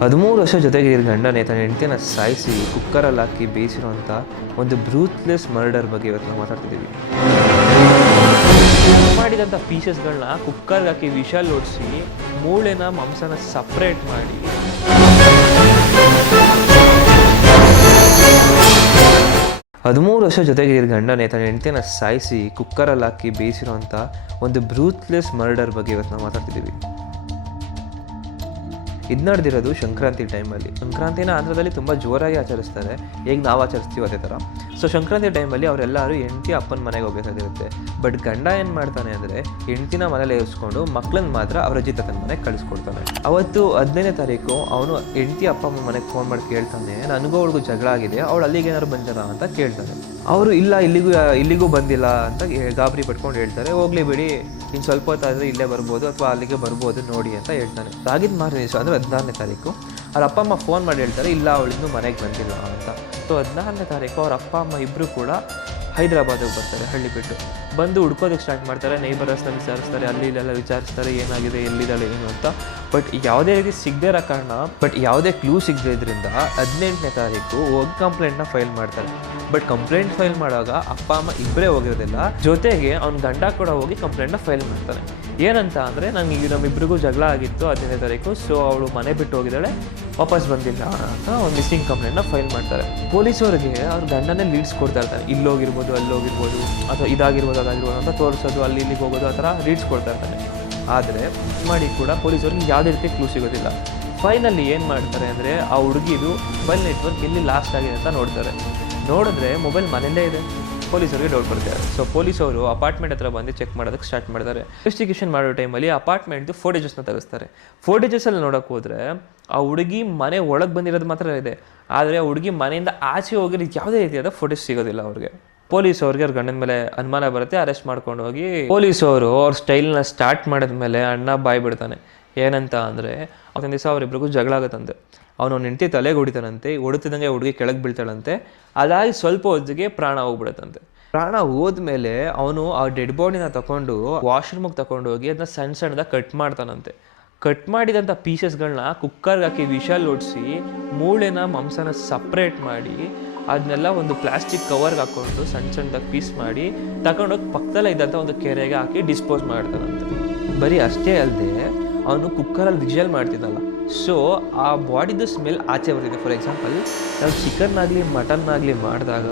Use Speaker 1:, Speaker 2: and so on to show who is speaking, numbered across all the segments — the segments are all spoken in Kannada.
Speaker 1: ಹದಿಮೂರು ವರ್ಷ ಜೊತೆಗೆ ಇರೋ ಗಂಡನೇ ತನ್ನ ಹೆಂಡತಿನ ಸಾಯಿಸಿ ಕುಕ್ಕರಲ್ಲಿ ಹಾಕಿ ಬೇಯಿಸಿರುವಂಥ ಒಂದು ಬ್ರೂತ್ಲೆಸ್ ಮರ್ಡರ್ ಬಗ್ಗೆ ಇವತ್ತು ನಾವು ಮಾತಾಡ್ತಿದ್ದೀವಿ. ಮಾಡಿದಂಥ ಪೀಸಸ್ಗಳನ್ನ ಕುಕ್ಕರ್ಗೆ ಹಾಕಿ ವಿಷಲ್ ಓಡಿಸಿ ಮೂಳೆನ ಮಾಂಸನ ಸಪ್ರೇಟ್ ಮಾಡಿ. ಹದಿಮೂರು ವರ್ಷ ಜೊತೆಗೆ ಇರೋ ಗಂಡನೇ ತನ್ನ ಹೆಂಡತಿನ ಸಾಯಿಸಿ ಕುಕ್ಕರಲ್ಲಿ ಹಾಕಿ ಬೇಯಿಸಿರುವಂಥ ಒಂದು ಬ್ರೂತ್ಲೆಸ್ ಮರ್ಡರ್ ಬಗ್ಗೆ ಇವತ್ತು ನಾವು ಮಾತಾಡ್ತಿದ್ದೀವಿ. ಇದು ನಡೆದಿರೋದು ಸಂಕ್ರಾಂತಿ ಟೈಮಲ್ಲಿ. ಸಂಕ್ರಾಂತಿನ ಆಂಧ್ರದಲ್ಲಿ ತುಂಬ ಜೋರಾಗಿ ಆಚರಿಸ್ತಾರೆ. ಹೇಗೆ ನಾವು ಆಚರಿಸ್ತೀವಿ ಅದೇ ಥರ ಸೊ ಸಂಕ್ರಾಂತಿ ಟೈಮಲ್ಲಿ ಅವರೆಲ್ಲರೂ ಹೆಂಡತಿ ಅಪ್ಪನ ಮನೆಗೆ ಹೋಗಬೇಕಾಗಿರುತ್ತೆ ಬಟ್ ಗಂಡ ಏನು ಮಾಡ್ತಾನೆ ಅಂದರೆ, ಹೆಂಡತಿನ ಮನೇಲಿ ಇರಿಸ್ಕೊಂಡು ಮಕ್ಕಳನ್ನ ಮಾತ್ರ ಅವರ ಅಜ್ಜಿ ತನ್ನ ಮನೆಗೆ ಕಳಿಸ್ಕೊಡ್ತಾನೆ. ಅವತ್ತು ಹದಿನೈದನೇ ತಾರೀಕು ಅವನು ಹೆಂಡತಿ ಅಪ್ಪ ಅಮ್ಮ ಮನೆಗೆ ಫೋನ್ ಮಾಡಿ ಕೇಳ್ತಾನೆ, ನನಗೂ ಅವಳಿಗೂ ಜಗಳ ಆಗಿದೆ, ಅವಳು ಅಲ್ಲಿಗೆ ಏನಾದ್ರು ಅಂತ ಕೇಳ್ತಾನೆ. ಅವರು ಇಲ್ಲ, ಇಲ್ಲಿಗೂ ಇಲ್ಲಿಗೂ ಬಂದಿಲ್ಲ ಅಂತ ಗಾಬರಿ ಪಟ್ಕೊಂಡು ಹೇಳ್ತಾರೆ. ಹೋಗ್ಲಿ ಬಿಡಿ, ಇನ್ನು ಸ್ವಲ್ಪ ಹೊತ್ತಾದರೆ ಇಲ್ಲೇ ಬರ್ಬೋದು ಅಥವಾ ಅಲ್ಲಿಗೆ ಬರ್ಬೋದು ನೋಡಿ ಅಂತ ಹೇಳ್ತಾನೆ. ಆಗಿದ್ದು ಮಾರನೇ ದಿವಸ, ಅಂದರೆ ಹದಿನಾರನೇ ತಾರೀಕು. ಅವ್ರ ಅಪ್ಪ ಅಮ್ಮ ಫೋನ್ ಮಾಡಿ ಹೇಳ್ತಾರೆ, ಇಲ್ಲ ಅವಳಿಂದು ಮನೆಗೆ ಬಂದಿಲ್ಲ ಅಂತ. ಸೊ ಹದಿನಾರನೇ ತಾರೀಕು ಅವ್ರ ಅಪ್ಪ, ಅಮ್ಮ ಇಬ್ಬರು ಕೂಡ ಹೈದರಾಬಾದಿಗೆ ಬರ್ತಾರೆ, ಹಳ್ಳಿ ಬಿಟ್ಟು. ಬಂದು ಹುಡ್ಕೋದಕ್ಕೆ ಸ್ಟಾರ್ಟ್ ಮಾಡ್ತಾರೆ ನೈಬರಸ್ನ ವಿಚಾರಿಸ್ತಾರೆ, ಅಲ್ಲಿ, ಇಲ್ಲೆಲ್ಲ ವಿಚಾರಿಸ್ತಾರೆ, ಏನಾಗಿದೆ, ಎಲ್ಲಿದ್ದಾಳೆ, ಏನು ಅಂತ. ಬಟ್ ಯಾವುದೇ ರೀತಿ ಸಿಗದೇ ಇರೋ ಕಾರಣ ಬಟ್ ಯಾವುದೇ ಕ್ಲೂ ಸಿಗದೇ ಇದ್ರಿಂದ ಹದಿನೆಂಟನೇ ತಾರೀಕು ಹೋಗಿ ಕಂಪ್ಲೇಂಟ್ನ ಫೈಲ್ ಮಾಡ್ತಾರೆ. ಬಟ್ ಕಂಪ್ಲೇಂಟ್ ಫೈಲ್ ಮಾಡುವಾಗ ಅಪ್ಪ, ಅಮ್ಮ ಇಬ್ಬರೇ ಹೋಗಿರೋದಿಲ್ಲ. ಜೊತೆಗೆ ಅವ್ನ ಗಂಡ ಕೂಡ ಹೋಗಿ ಕಂಪ್ಲೇಂಟ್ನ ಫೈಲ್ ಮಾಡ್ತಾನೆ ಏನಂತ ಅಂದರೆ, ನಂಗೆ ಈಗ ನಮ್ಮಿಬ್ಬರಿಗೂ ಜಗಳ ಆಗಿತ್ತು ಹದಿನೈದನೇ ತಾರೀಕು ಸೊ ಅವಳು ಮನೆ ಬಿಟ್ಟು ಹೋಗಿದ್ದಾಳೆ, ವಾಪಸ್ ಬಂದಿಲ್ಲ ಅಂತ ಒಂದು ಮಿಸ್ಸಿಂಗ್ ಕಂಪ್ಲೇಂಟ್ನ ಫೈಲ್ ಮಾಡ್ತಾರೆ. ಪೊಲೀಸವ್ರಿಗೆ ಅವ್ರ ಗಂಡನೇ ಲೀಡ್ಸ್ ಕೊಡ್ತಾ ಇರ್ತಾರೆ. ಇಲ್ಲೋಗಿರ್ಬೋದು, ಅಲ್ಲೋಗಿರ್ಬೋದು, ಅಥವಾ ಇದಾಗಿರ್ಬೋದು, ಅದಾಗಿರ್ಬೋದು ಅಂತ ತೋರಿಸೋದು, ಅಲ್ಲಿ ಇಲ್ಲಿಗೆ ಹೋಗೋದು, ಆ ಥರ ಲೀಡ್ಸ್ ಕೊಡ್ತಾ ಇರ್ತಾನೆ ಆದರೆ ಮಾಡಿ ಕೂಡ ಪೊಲೀಸವ್ರಿಗೆ ಯಾವುದೇ ರೀತಿ ಕ್ಲೂ ಸಿಗೋದಿಲ್ಲ. ಫೈನಲ್ಲಿ ಏನು ಮಾಡ್ತಾರೆ ಅಂದರೆ ಆ ಹುಡುಗಿದು ಮೊಬೈಲ್ ನೆಟ್ವರ್ಕ್ ಎಲ್ಲಿ ಲಾಸ್ಟ್ ಆಗಿದೆ ಅಂತ ನೋಡ್ತಾರೆ. ನೋಡಿದ್ರೆ ಮೊಬೈಲ್ ಮನೆಯಲ್ಲೇ ಇದೆ. ಪೊಲೀಸರಿಗೆ ಡೌಟ್ ಬರ್ತಾರೆ ಸೊ ಪೊಲೀಸವರು ಅಪಾರ್ಟ್ಮೆಂಟ್ ಹತ್ರ ಬಂದು ಚೆಕ್ ಮಾಡೋದಕ್ಕೆ ಸ್ಟಾರ್ಟ್ ಮಾಡ್ತಾರೆ. ಇನ್ವೆಸ್ಟಿಗೇಷನ್ ಮಾಡೋ ಟೈಮಲ್ಲಿ ಅಪಾರ್ಟ್ಮೆಂಟ್ದು ಫೋಟೇಜಸ್ನ ತೆಗೆಸ್ತಾರೆ. ಫೋಟೇಜಸಲ್ಲಿ ನೋಡೋಕೆ ಹೋದರೆ ಆ ಹುಡುಗಿ ಮನೆ ಒಳಗೆ ಬಂದಿರೋದು ಮಾತ್ರ ಇದೆ. ಆದರೆ ಆ ಹುಡುಗಿ ಮನೆಯಿಂದ ಆಚೆ ಹೋಗಿರೋದು ಯಾವುದೇ ರೀತಿಯಾದ ಫೋಟೋಸ್ ಸಿಗೋದಿಲ್ಲ ಅವ್ರಿಗೆ. ಪೊಲೀಸ್ ಅವ್ರಿಗೆ ಅವ್ರ ಗಂಡನ ಮೇಲೆ ಅನುಮಾನ ಬರುತ್ತೆ ಅರೆಸ್ಟ್ ಮಾಡ್ಕೊಂಡು ಹೋಗಿ ಪೊಲೀಸ್ ಅವರು ಅವ್ರ ಸ್ಟೈಲ್ನ ಸ್ಟಾರ್ಟ್ ಮಾಡಿದ್ಮೇಲೆ ಅಣ್ಣ ಬಾಯ್ ಬಿಡ್ತಾನೆ. ಏನಂತ ಅಂದರೆ, ಅವತ್ತಿನ ದಿವಸ ಅವರಿಬ್ರಿಗೂ ಜಗಳ ಆಗುತ್ತಂತೆ. ಅವನು ಹೆಂಡತಿ ತಲೆಗೆ ಹೊಡಿತಾನಂತೆ ಹೊಡಿತಿದ್ದಂಗೆ ಹುಡುಗಿ ಕೆಳಗೆ ಬೀಳ್ತಾಳಂತೆ. ಅದಾಗಿ ಸ್ವಲ್ಪ ಹೊತ್ತಿಗೆ ಪ್ರಾಣ ಹೋಗ್ಬಿಡತ್ತಂತೆ. ಪ್ರಾಣ ಹೋದ್ಮೇಲೆ ಅವನು ಆ ಡೆಡ್ ಬಾಡಿನ ತಗೊಂಡು ವಾಶ್ರೂಮಿಗೆ ತಗೊಂಡು ಹೋಗಿ ಅದನ್ನ ಸಣ್ಣ ಸಣ್ಣದಾಗಿ ಕಟ್ ಮಾಡ್ತಾನಂತೆ. ಕಟ್ ಮಾಡಿದಂಥ ಪೀಸಸ್ಗಳನ್ನ ಕುಕ್ಕರ್ಗೆ ಹಾಕಿ ವಿಷಲ್ ಓಡಿಸಿ ಮೂಳೆನ, ಮಾಂಸನ ಸಪ್ರೇಟ್ ಮಾಡಿ ಅದನ್ನೆಲ್ಲ ಒಂದು ಪ್ಲಾಸ್ಟಿಕ್ ಕವರ್ಗೆ ಹಾಕೊಂಡು ಸಣ್ಣ ಸಣ್ಣದಾಗಿ ಪೀಸ್ ಮಾಡಿ ತಗೊಂಡೋಗಿ ಪಕ್ಕದಲ್ಲೇ ಇದ್ದಂಥ ಒಂದು ಕೆರೆಗೆ ಹಾಕಿ ಡಿಸ್ಪೋಸ್ ಮಾಡ್ತಾನಂತೆ ಬರೀ ಅಷ್ಟೇ ಅಲ್ಲದೆ ಅವನು ಕುಕ್ಕರಲ್ಲಿ ವಿಜಲ್ ಮಾಡ್ತಿದ್ದಲ್ಲ ಸೊ, ಆ ಬಾಡಿದು ಸ್ಮೆಲ್ ಆಚೆ ಬರ್ತಿದೆ ಫಾರ್ ಎಕ್ಸಾಂಪಲ್, ನಾವು ಚಿಕನ್ ಆಗಲಿ ಮಟನ್ ಆಗಲಿ ಮಾಡಿದಾಗ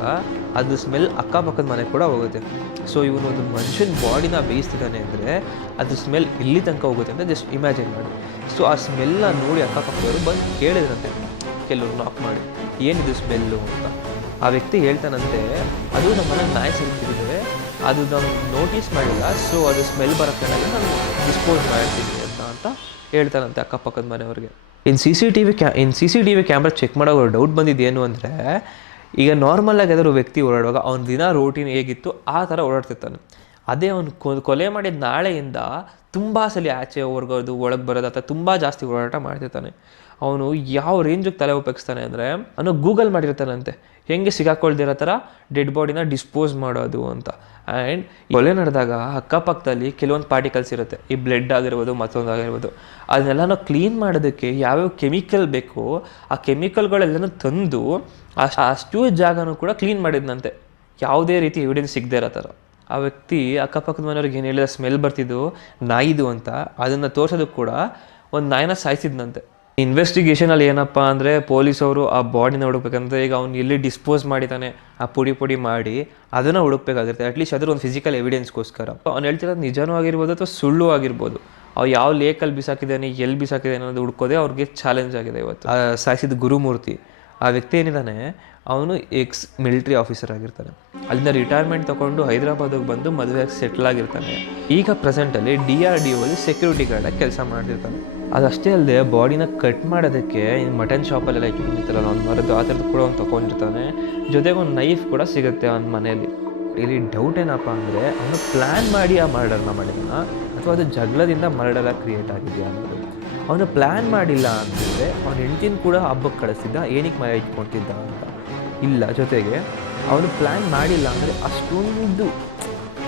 Speaker 1: ಅದು ಸ್ಮೆಲ್ ಅಕ್ಕಪಕ್ಕದ ಮನೆ ಕೂಡ ಹೋಗುತ್ತೆ. ಸೊ, ಇವನು ಒಂದು ಮನುಷ್ಯನ ಬಾಡಿನ ಬೇಯಿಸ್ತಿದ್ದಾನೆ ಅಂದರೆ ಅದು ಸ್ಮೆಲ್ ಇಲ್ಲಿ ತನಕ ಹೋಗುತ್ತೆ ಅಂತ ಜಸ್ಟ್ ಇಮ್ಯಾಜಿನ್ ಮಾಡಿ. ಸೊ, ಆ ಸ್ಮೆಲ್ನ ನೋಡಿ ಅಕ್ಕಪಕ್ಕದವರು ಬಂದು ಕೇಳಿದ್ರಂತೆ. ಕೆಲವರು ನಾಕ್ ಮಾಡಿ. ಏನಿದು ಸ್ಮೆಲ್ಲು ಅಂತ? ಆ ವ್ಯಕ್ತಿ ಹೇಳ್ತಾನಂತೆ, ಅದು ನಮ್ಮ ಮನೆಗೆ ನಾಯಿ ಸಿಗ್ತಿದೆ ಅದು ನಾವು ನೋಟಿಸ್ ಮಾಡಿಲ್ಲ ಸೊ ಅದು ಸ್ಮೆಲ್ ಬರುತ್ತೆ ನಾನು ಡಿಸ್ಪೋಸ್ ಮಾಡ್ತೀನಿ ಅಂತ ಅಂತ ಹೇಳ್ತಾನಂತೆ ಅಕ್ಕಪಕ್ಕದ ಮನೆಯವ್ರಿಗೆ. ಇನ್ನು ಸಿ ಸಿ ಟಿ ವಿ ಕ್ಯಾ ಇನ್ನು C C T V camera check ಮಾಡೋ ಡೌಟ್ ಬಂದಿದ್ದು ಏನು ಅಂದರೆ, ಈಗ ನಾರ್ಮಲಾಗಿ ಯಾವ್ದಾದ್ರು ವ್ಯಕ್ತಿ ಓಡಾಡುವಾಗ ಅವ್ನ ದಿನ ರೋಟೀನ್ ಹೇಗಿತ್ತು, ಆ ಥರ ಓಡಾಡ್ತಿರ್ತಾನೆ. ಅದೇ ಅವನು ಕೊಲೆ ಮಾಡಿದ ನಾಳೆಯಿಂದ ತುಂಬ ಸಲ ಆಚೆ ಹೊರ್ಗೋದು, ಒಳಗೆ ಬರೋದು, ಅಥವಾ ತುಂಬ ಜಾಸ್ತಿ ಓಡಾಟ ಮಾಡ್ತಿರ್ತಾನೆ. ಅವನು ಯಾವ ರೇಂಜಿಗೆ ತಲೆ ಉಪಯೋಗಿಸ್ತಾನೆ ಅಂದರೆ, ಅವನು ಗೂಗಲ್ ಮಾಡಿರ್ತಾನಂತೆ. ಹೆಂಗೆ ಸಿಗಾಕೊಳ್ದಿರೋ ಥರ ಡೆಡ್ ಬಾಡಿನ ಡಿಸ್ಪೋಸ್ ಮಾಡೋದು ಅಂತ. ಆ್ಯಂಡ್ ಕೊಲೆ ನಡೆದಾಗ ಅಕ್ಕಪಕ್ಕದಲ್ಲಿ ಕೆಲವೊಂದು ಪಾರ್ಟಿಕಲ್ಸ್ ಇರುತ್ತೆ. ಈ ಬ್ಲಡ್ ಆಗಿರ್ಬೋದು, ಮತ್ತೊಂದು ಆಗಿರ್ಬೋದು. ಅದನ್ನೆಲ್ಲನೂ ಕ್ಲೀನ್ ಮಾಡೋದಕ್ಕೆ ಯಾವ್ಯಾವ ಕೆಮಿಕಲ್ ಬೇಕು, ಆ ಕೆಮಿಕಲ್ಗಳೆಲ್ಲನೂ ತಂದು ಆ ಅಷ್ಟು ಜಾಗನೂ ಕೂಡ ಕ್ಲೀನ್ ಮಾಡಿದ್ನಂತೆ. ಯಾವುದೇ ರೀತಿ ಎವಿಡೆನ್ಸ್ ಸಿಗದೇ ಇರೋ ಥರ ಆ ವ್ಯಕ್ತಿ ಅಕ್ಕಪಕ್ಕದ ಮನೆಯವ್ರಿಗೆ ಏನು ಹೇಳಿದ ಸ್ಮೆಲ್ ಬರ್ತಿದ್ದು ನಾಯಿದು ಅಂತ, ಅದನ್ನು ತೋರ್ಸೋದಕ್ಕೆ ಕೂಡ ಒಂದು ನಾಯಿನ ಸಾಯಿಸಿದ್ನಂತೆ. ಇನ್ವೆಸ್ಟಿಗೇಷನಲ್ಲಿ ಏನಪ್ಪ ಅಂದರೆ ಪೊಲೀಸವರು ಆ ಬಾಡಿನ ಹುಡುಕ್ಬೇಕಂದ್ರೆ ಈಗ ಅವ್ನು ಎಲ್ಲಿ ಡಿಸ್ಪೋಸ್ ಮಾಡಿದ್ದಾನೆ ಆ ಪುಡಿ ಪುಡಿ ಮಾಡಿ, ಅದನ್ನು ಹುಡುಕ್ಬೇಕಾಗಿರುತ್ತೆ. ಅಟ್ಲೀಸ್ಟ್ ಅದ್ರ ಒಂದು ಫಿಸಿಕಲ್ ಎವಿಡೆನ್ಸ್ಗೋಸ್ಕರ ಅವ್ನು ಹೇಳ್ತಿರೋದು ನಿಜನೂ ಆಗಿರ್ಬೋದು ಅಥವಾ ಸುಳ್ಳು ಆಗಿರ್ಬೋದು? ಅವು ಯಾವ ಲೇಕಲ್ಲಿ ಬಿಸಾಕಿದ್ದಾನೆ ಎಲ್ಲಿ ಬಿಸಾಕಿದ್ದಾನೆ ಅನ್ನೋದು ಹುಡ್ಕೋದೆ ಅವ್ರಿಗೆ ಚಾಲೆಂಜ್ ಆಗಿದೆ ಇವತ್ತು. ಸಾಯಿಸಿದ ಗುರುಮೂರ್ತಿ, ಆ ವ್ಯಕ್ತಿ ಏನಿದ್ದಾನೆ, ಅವನು ಎಕ್ಸ್ ಮಿಲಿಟ್ರಿ ಆಫೀಸರ್ ಆಗಿರ್ತಾನೆ. ಅಲ್ಲಿಂದ ರಿಟೈರ್ಮೆಂಟ್ ತಗೊಂಡು ಹೈದರಾಬಾದಿಗೆ ಬಂದು ಮದುವೆಗೆ ಸೆಟ್ಲ್ ಆಗಿರ್ತಾನೆ. ಈಗ ಪ್ರೆಸೆಂಟಲ್ಲಿ ಡಿ ಆರ್ ಡಿ ಒಲ್ಲಿ ಸೆಕ್ಯೂರಿಟಿ ಗಾರ್ಡಾಗಿ ಕೆಲಸ ಮಾಡ್ತಿರ್ತಾನೆ. ಅದಷ್ಟೇ ಅಲ್ಲದೆ ಬಾಡಿನ ಕಟ್ ಮಾಡೋದಕ್ಕೆ ಮಟನ್ ಶಾಪಲ್ಲೆಲ್ಲ ಇಟ್ಕೊಂಡಿರ್ತಾರಲ್ಲ ಒಂದು ಮರದ್ದು, ಆ ಥರದ್ದು ಕೂಡ ಒಂದು ತೊಗೊಂಡಿರ್ತಾನೆ ಜೊತೆಗೆ ಒಂದು ನೈಫ್ ಕೂಡ ಸಿಗುತ್ತೆ ಅವನ ಮನೆಯಲ್ಲಿ. ಇಲ್ಲಿ ಡೌಟ್ ಏನಪ್ಪ ಅಂದರೆ ಅವನು ಪ್ಲ್ಯಾನ್ ಮಾಡಿ ಆ ಮರ್ಡರ್ನ ಮಾಡಿದಾನ? ಅಥವಾ ಅದು ಜಗಳದಿಂದ ಮರ್ಡರ ಕ್ರಿಯೇಟ್ ಆಗಿದೆಯಾ ಅನ್ನೋದು. ಅವನು ಪ್ಲ್ಯಾನ್ ಮಾಡಿಲ್ಲ ಅಂತಂದರೆ ಅವನ ಹೆಂಡತಿನ ಕೂಡ ಹಬ್ಬಕ್ಕೆ ಕಳಿಸ್ತಿದ್ದ ಏನಕ್ಕೆ ಮನೆ ಇಟ್ಕೊಳ್ತಿದ್ದ ಅಂತ. ಇಲ್ಲ, ಜೊತೆಗೆ ಅವನು ಪ್ಲ್ಯಾನ್ ಮಾಡಿಲ್ಲ ಅಂದರೆ ಅಷ್ಟೊಂದು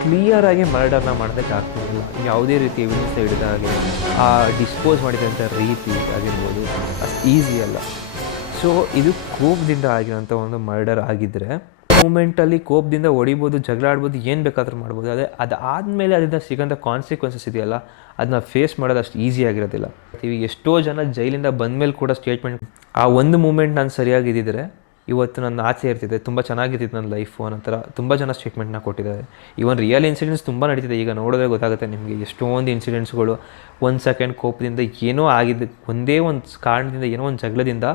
Speaker 1: ಕ್ಲಿಯರಾಗಿ ಮರ್ಡರ್ನ ಮಾಡೋದಕ್ಕೆ ಆಗ್ತಿರಲಿಲ್ಲ. ಯಾವುದೇ ರೀತಿ ಎವಿಡೆನ್ಸ್ ಹಿಡಿದ ಹಾಗೆ ಆ ಡಿಸ್ಪೋಸ್ ಮಾಡಿದಂಥ ರೀತಿ ಆಗಿರ್ಬೋದು, ಅಷ್ಟು ಈಸಿ ಅಲ್ಲ. ಸೊ ಇದು ಕೋಪದಿಂದ ಆಗಿರೋಂಥ ಒಂದು ಮರ್ಡರ್ ಆಗಿದ್ದರೆ ಮೂಮೆಂಟಲ್ಲಿ ಕೋಪದಿಂದ ಹೊಡಿಬೋದು, ಜಗಳ ಆಡ್ಬೋದು, ಏನು ಬೇಕಾದ್ರೂ ಮಾಡ್ಬೋದು, ಅದೇ ಅದಾದಮೇಲೆ ಅದರಿಂದ ಸಿಗೋಂಥ ಕಾನ್ಸಿಕ್ವೆನ್ಸಸ್ ಇದೆಯಲ್ಲ ಅದನ್ನ ಫೇಸ್ ಮಾಡೋದು ಅಷ್ಟು ಈಸಿ ಆಗಿರೋದಿಲ್ಲ. ಎಷ್ಟೋ ಜನ ಜೈಲಿಂದ ಬಂದಮೇಲೆ ಕೂಡ ಸ್ಟೇಟ್ಮೆಂಟ್ ಆ ಒಂದು ಮೂಮೆಂಟ್ ನಾನು ಸರಿಯಾಗಿದ್ದಿದ್ರೆ ಇವತ್ತು ನನ್ನ ಆಚೆ ಇರ್ತಿದೆ, ತುಂಬ ಚೆನ್ನಾಗಿರ್ತಿತ್ತು ನನ್ನ ಲೈಫು ಅನ್ನೋ ಥರ ತುಂಬ ಜನ ಸ್ಟೇಟ್ಮೆಂಟ್ನ ಕೊಟ್ಟಿದ್ದಾರೆ. ಈವನ್ ರಿಯಲ್ ಇನ್ಸಿಡೆಂಟ್ಸ್ ತುಂಬ ನಡೀತಿದೆ, ಈಗ ನೋಡಿದ್ರೆ ಗೊತ್ತಾಗುತ್ತೆ ನಿಮಗೆ ಎಷ್ಟೊಂದು ಇನ್ಸಿಡೆಂಟ್ಸ್ಗಳು ಒಂದು ಸೆಕೆಂಡ್ ಕೋಪದಿಂದ ಏನೋ ಆಗಿದ್ದು ಒಂದೇ ಒಂದು ಕಾರಣದಿಂದ ಏನೋ ಒಂದು ಜಗಳದಿಂದ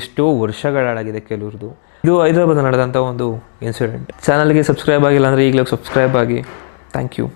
Speaker 1: ಎಷ್ಟೋ ವರ್ಷಗಳಾಗಿದೆ ಕೆಲವ್ರದ್ದು ಇದು ಹೈದರಾಬಾದ್ ನಡೆದಂಥ ಒಂದು ಇನ್ಸಿಡೆಂಟ್ ಚಾನಲ್ಗೆ ಸಬ್ಸ್ಕ್ರೈಬ್ ಆಗಿಲ್ಲ ಅಂದರೆ ಈಗಲೇ ಸಬ್ಸ್ಕ್ರೈಬ್ ಆಗಿ. Thank you